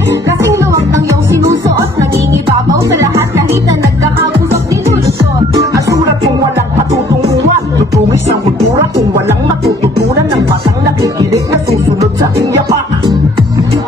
Kasing luwag ng iyong sinusuot, nangingibabaw sa lahat kahit na nagkakapusok nilulusot. Ang sulat kung walang patutunguhan, tutungis ang kultura kung walang matututunan ng batang nakikinig na susunod sa iyong yapak.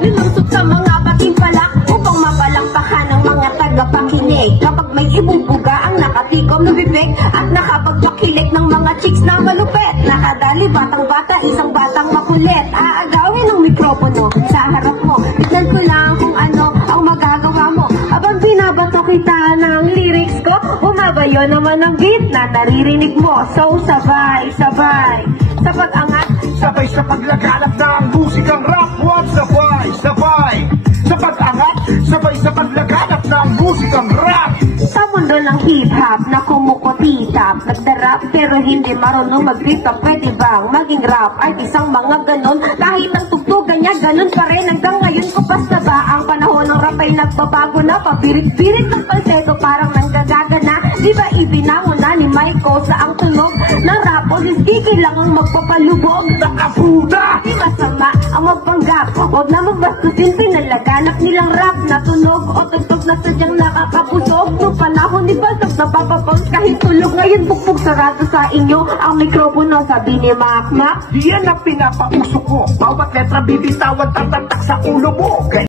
Nilusot sa mga bating palak upang mapalakpakan ng mga tagapakinig. Kapag may ibubuga ang nakatikom na bibig at nakapagpakilik ng mga chicks na malupet. Nakadali batang-bata, isang batang makulit. Aagawin ang mikropono sa harap mo. Tignan ko lang kung ano ang magagawa mo. Habang binabato kita ng lyrics ko, bumabayo naman ang beat na naririnig mo. So sabay-sabay sa pag-angat, Sabay sa paglaganap ng musikang rap, huwag sabay-sabay sa pag-angat, sabay sa paglaganap ng musikang rap. sa mundo ng hip-hop na kumukutitap, nagdarap pero hindi marunong mag-rip-up. Pwede bang maging rap artist ang mga ganon? Kahit ang tugtugan niya ganon pa rin hanggang ngayon ko basta ba ang panahon ng rap ay nagbabago na? Pabirit-birit ng falsetto parang nanggagaga na. Di ba ibinango na ni Michael sa ang tunog ng rap o Kiki lang ang magpapalubog? Nakapuda! Di masama ang magpanggap, huwag na mabastusin, pinalaganap nilang rap na tunog o tugtog na sadyang nakakapusog. Noong panahon ni Baltok napapapag kahit tulog, ngayon bukbog sarado sa inyo ang mikropono, sabi ni Mac Mac. Yan ang pinapauso ko, bawat letra bibitawan tatantak sa ulo mo.